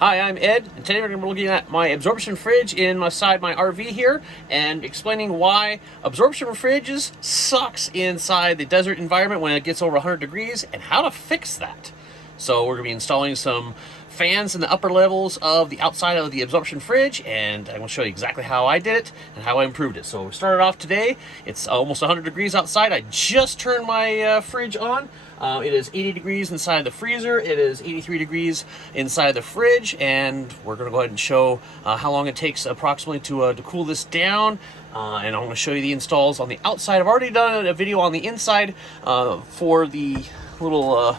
Hi, I'm Ed, and today we're going to be looking at my absorption fridge inside my RV here and explaining why absorption fridges sucks inside the desert environment when it gets over 100 degrees and how to fix that. So we're going to be installing some fans in the upper levels of the outside of the absorption fridge, and I'm going to show you exactly how I did it and how I improved it. So we started off today. It's almost 100 degrees outside. I just turned my fridge on. It is 80 degrees inside the freezer. It is 83 degrees inside the fridge, and we're going to go ahead and show how long it takes approximately to cool this down. And I'm going to show you the installs on the outside. I've already done a video on the inside for the little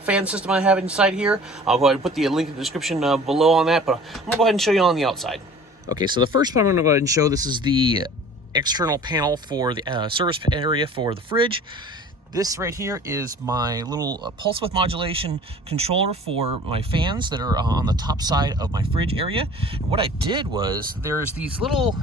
fan system I have inside here. I'll go ahead and put the link in the description below on that, but I'm going to go ahead and show you on the outside. Okay, so the first one I'm going to go ahead and show, this is the external panel for the service area for the fridge. This right here is my little pulse width modulation controller for my fans that are on the top side of my fridge area. And what I did was, there's these little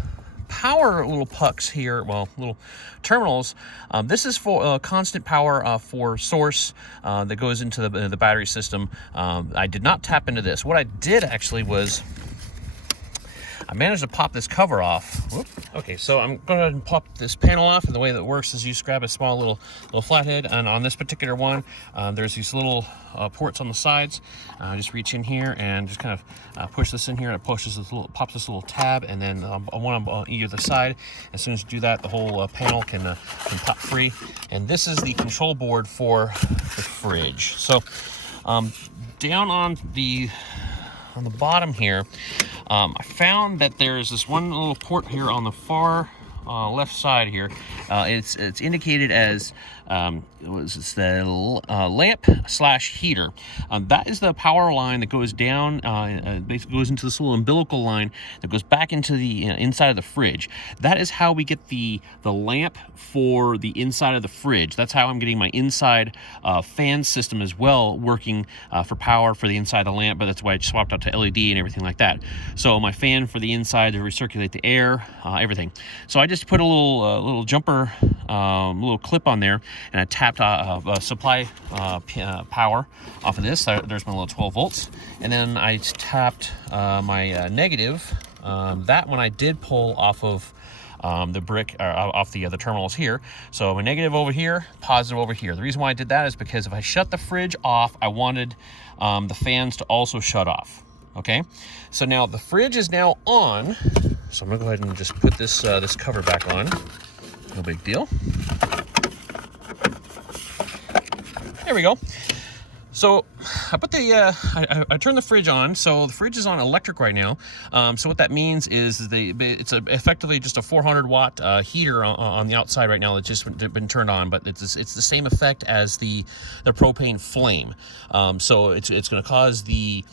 power little pucks here, well, little terminals. This is for constant power for source that goes into the battery system. I did not tap into this. What I did actually was I managed to pop this cover off. Whoop. Okay, so I'm going to pop this panel off, and the way that works is you just grab a small little flathead, and on this particular one, there's these little ports on the sides. Just reach in here and just kind of push this in here, and it pushes this little, pops this little tab, and then one on either side. As soon as you do that, the whole panel can pop free. And this is the control board for the fridge. So down on the bottom here, I found that there's this one little port here on the far left side here. It's indicated as the lamp / heater. That is the power line that goes down, basically goes into this little umbilical line that goes back into the inside of the fridge. That is how we get the lamp for the inside of the fridge. That's how I'm getting my inside fan system as well working for power for the inside of the lamp, but that's why I swapped out to LED and everything like that. So my fan for the inside to recirculate the air, everything. So I just put a little jumper, little clip on there, and I tapped supply power off of this. There's my little 12 volts. And then I tapped my negative. That one I did pull off of the brick, off the terminals here. So my negative over here, positive over here. The reason why I did that is because if I shut the fridge off, I wanted the fans to also shut off. Okay, so now the fridge is now on. So I'm gonna go ahead and just put this this cover back on. No big deal. There we go. So I put the I turned the fridge on. So the fridge is on electric right now. So what that means is it's effectively just a 400 watt heater on the outside right now that's just been turned on, but it's the same effect as the propane flame. So it's going to cause the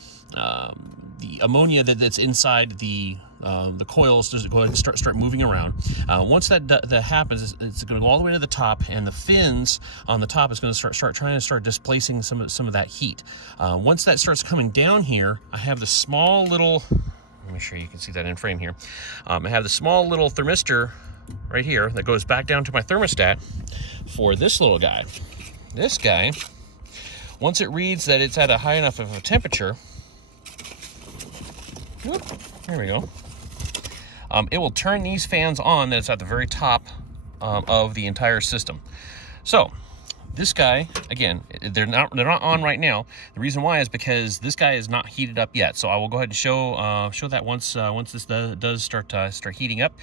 ammonia that's inside the coils to go ahead and start moving around. Once that happens, it's going to go all the way to the top, and the fins on the top is going to start displacing some of that heat. Once that starts coming down here, I have the small little, let me show you can see that in frame here. I have the small little thermistor right here that goes back down to my thermostat for this little guy. This guy, once it reads that it's at a high enough of a temperature, whoop, there we go. It will turn these fans on that's at the very top of the entire system. So this guy, again, they're not on right now. The reason why is because this guy is not heated up yet. So I will go ahead and show that once this does start heating up.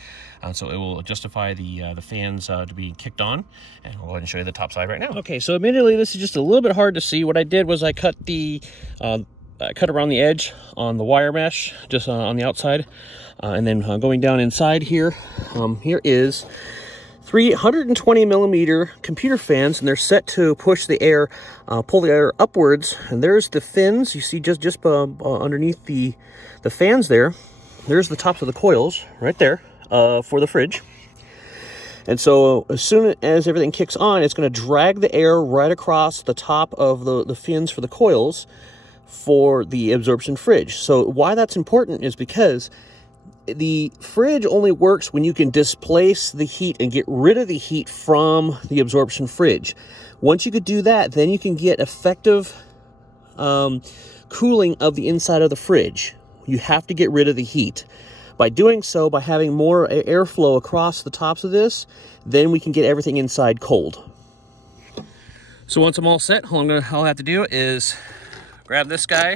So it will justify the fans to be kicked on, and we'll go ahead and show you the top side right now. Okay, so admittedly this is just a little bit hard to see. What I did was I cut around the edge on the wire mesh, just on the outside, and then going down inside here. Here is 320 millimeter computer fans, and they're set to push the air, pull the air upwards. And there's the fins you see just underneath the fans there. There's the tops of the coils right there for the fridge. And so as soon as everything kicks on, it's going to drag the air right across the top of the fins for the coils for the absorption fridge. So why that's important is because the fridge only works when you can displace the heat and get rid of the heat from the absorption fridge. Once you could do that, then you can get effective cooling of the inside of the fridge. You have to get rid of the heat. By doing so, by having more airflow across the tops of this, then we can get everything inside cold. So once I'm all set, all I'll have to do is grab this guy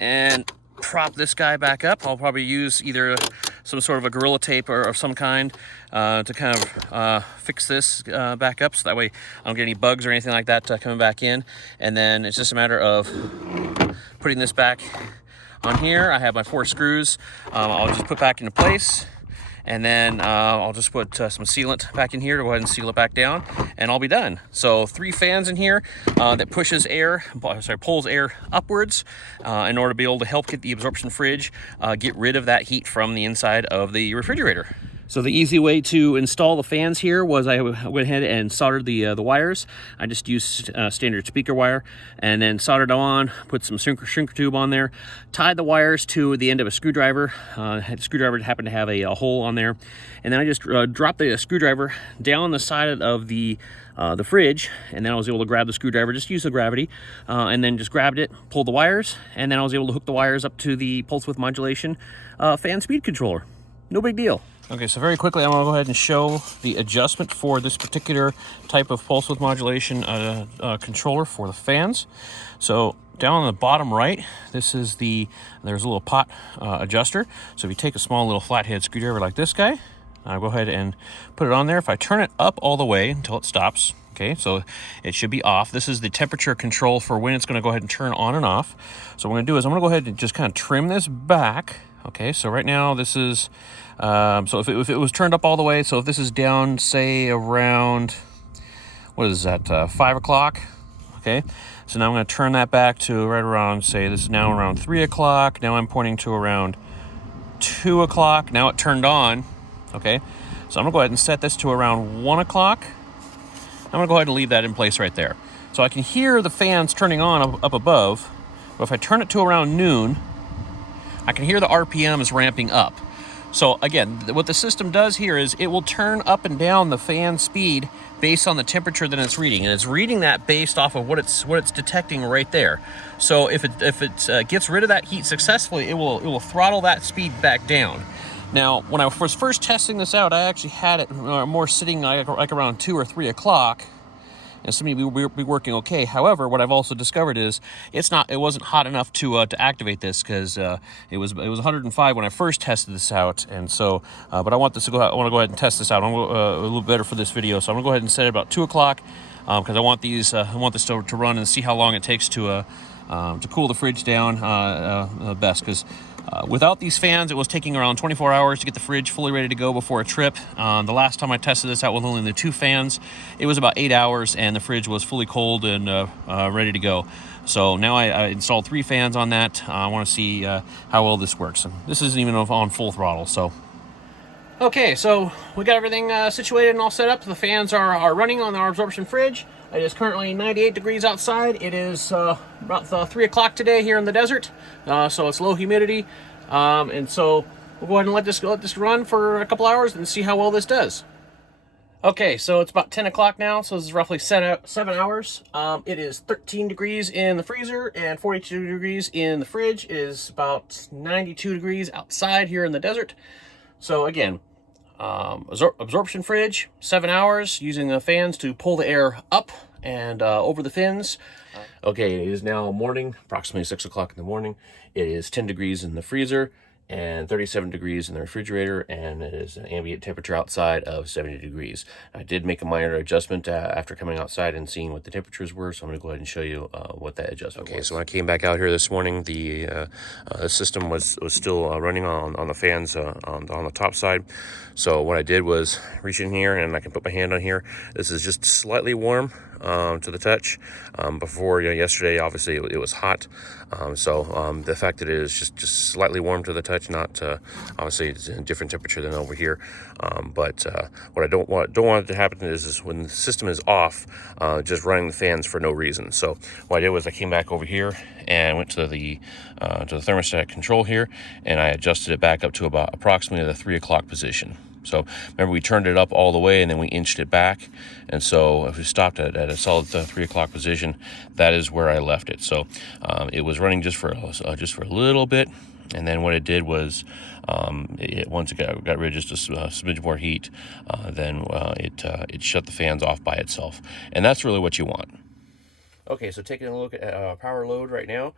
and prop this guy back up. I'll probably use either some sort of a Gorilla Tape or of some kind to kind of fix this back up, so that way I don't get any bugs or anything like that coming back in. And then it's just a matter of putting this back on here. I have my 4 screws. I'll just put back into place, and then I'll just put some sealant back in here to go ahead and seal it back down, and I'll be done. So 3 fans in here that pulls air upwards in order to be able to help get the absorption fridge get rid of that heat from the inside of the refrigerator. So the easy way to install the fans here was I went ahead and soldered the wires. I just used standard speaker wire, and then soldered them on, put some shrinker tube on there, tied the wires to the end of a screwdriver. The screwdriver happened to have a hole on there, and then I just dropped the screwdriver down the side of the fridge, and then I was able to grab the screwdriver, just use the gravity, and then just grabbed it, pulled the wires, and then I was able to hook the wires up to the pulse width modulation fan speed controller. No big deal. Okay, so very quickly I'm going to go ahead and show the adjustment for this particular type of pulse width modulation controller for the fans. So down on the bottom right, there's a little pot adjuster. So if you take a small little flathead screwdriver like this guy, I'll go ahead and put it on there. If I turn it up all the way until it stops, okay, so it should be off. This is the temperature control for when it's going to go ahead and turn on and off. So what I'm going to do is I'm going to go ahead and just kind of trim this back. Okay, so right now this is, so if it was turned up all the way, so if this is down, say around, what is that, 5 o'clock, okay? So now I'm going to turn that back to right around, say this is now around 3 o'clock. Now I'm pointing to around 2 o'clock. Now it turned on, okay? So I'm going to go ahead and set this to around 1 o'clock. I'm going to go ahead and leave that in place right there. So I can hear the fans turning on up above, but if I turn it to around noon, I can hear the RPMs ramping up. So again, what the system does here is it will turn up and down the fan speed based on the temperature that it's reading, and it's reading that based off of what it's detecting right there. So if it gets rid of that heat successfully, it will throttle that speed back down. Now, when I was first testing this out, I actually had it more sitting like around 2 or 3 o'clock. And somebody will be working okay. However, what I've also discovered is it wasn't hot enough to activate this, because it was 105 when I first tested this out, and so but I want to go ahead and test this out. I'm a little better for this video, so I'm gonna go ahead and set it about 2 o'clock because I want this to run and see how long it takes to cool the fridge down best. Because without these fans, it was taking around 24 hours to get the fridge fully ready to go before a trip. The last time I tested this out with only the 2 fans, it was about 8 hours, and the fridge was fully cold and ready to go. So now I installed 3 fans on that. I want to see how well this works. And this isn't even on full throttle, so. Okay, so we got everything situated and all set up. The fans are running on our absorption fridge. It is currently 98 degrees outside. It is about 3 o'clock today here in the desert, so it's low humidity. And so we'll go ahead and let this run for a couple hours and see how well this does. Okay, so it's about 10 o'clock now, so this is roughly 7 hours. It is 13 degrees in the freezer and 42 degrees in the fridge. It is about 92 degrees outside here in the desert. So again, absorption fridge, 7 hours, using the fans to pull the air up and over the fins. Okay, it is now morning, approximately 6 o'clock in the morning. It is 10 degrees in the freezer and 37 degrees in the refrigerator, and it is an ambient temperature outside of 70 degrees. I did make a minor adjustment after coming outside and seeing what the temperatures were, so I'm going to go ahead and show you what that adjustment was. Okay, so when I came back out here this morning, the system was still running on the fans on the top side. So what I did was reach in here, and I can put my hand on here. This is just slightly warm to the touch. Before, yesterday, obviously it was hot. So the fact that it is just slightly warm to the touch, not obviously it's a different temperature than over here. But what I don't want it to happen is when the system is off, just running the fans for no reason. So what I did was I came back over here and went to the thermostat control here, and I adjusted it back up to about approximately the 3 o'clock position. So remember, we turned it up all the way and then we inched it back. And so if we stopped at a solid 3 o'clock position, that is where I left it. So it was running just for a little bit. And then what it did was, once it got rid of just a smidge more heat, then it shut the fans off by itself. And that's really what you want. Okay, so taking a look at power load right now,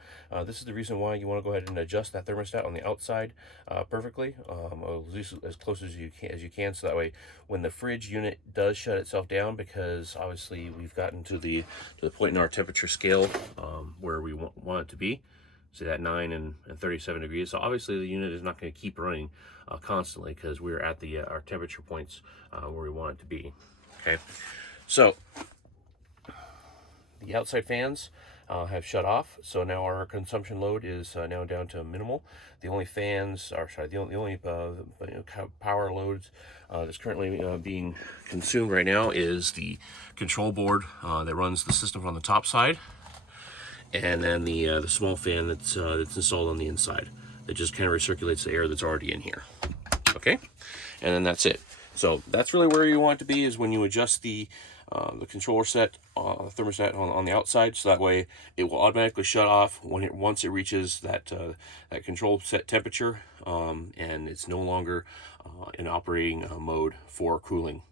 this is the reason why you want to go ahead and adjust that thermostat on the outside perfectly, at least as close as you can, so that way when the fridge unit does shut itself down, because obviously we've gotten to the point in our temperature scale where we want it to be, so that 9 and 37 degrees. So obviously the unit is not going to keep running constantly, because we're at the our temperature points where we want it to be. Okay, so the outside fans have shut off, so now our consumption load is now down to minimal. The only fans, or sorry, the only power loads that's currently being consumed right now is the control board that runs the system on the top side, and then the small fan that's installed on the inside that just kind of recirculates the air that's already in here. Okay, and then that's it. So that's really where you want it to be, is when you adjust the controller set, thermostat on the outside, so that way it will automatically shut off once it reaches that control set temperature, and it's no longer in operating mode for cooling.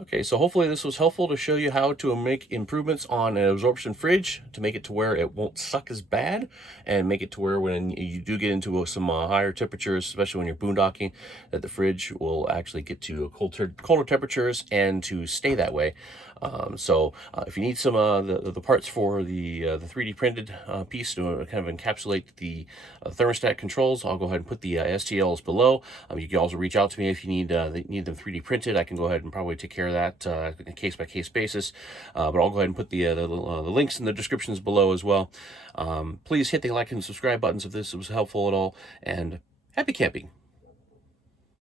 Okay, so hopefully this was helpful to show you how to make improvements on an absorption fridge to make it to where it won't suck as bad, and make it to where when you do get into some higher temperatures, especially when you're boondocking, that the fridge will actually get to colder temperatures and to stay that way. If you need some the parts for the 3D printed piece to kind of encapsulate the thermostat controls, I'll go ahead and put the STLs below. You can also reach out to me if you need them 3D printed. I can go ahead and probably take care of that on a case-by-case basis. But I'll go ahead and put the links in the descriptions below as well. Please hit the like and subscribe buttons if this was helpful at all, and happy camping.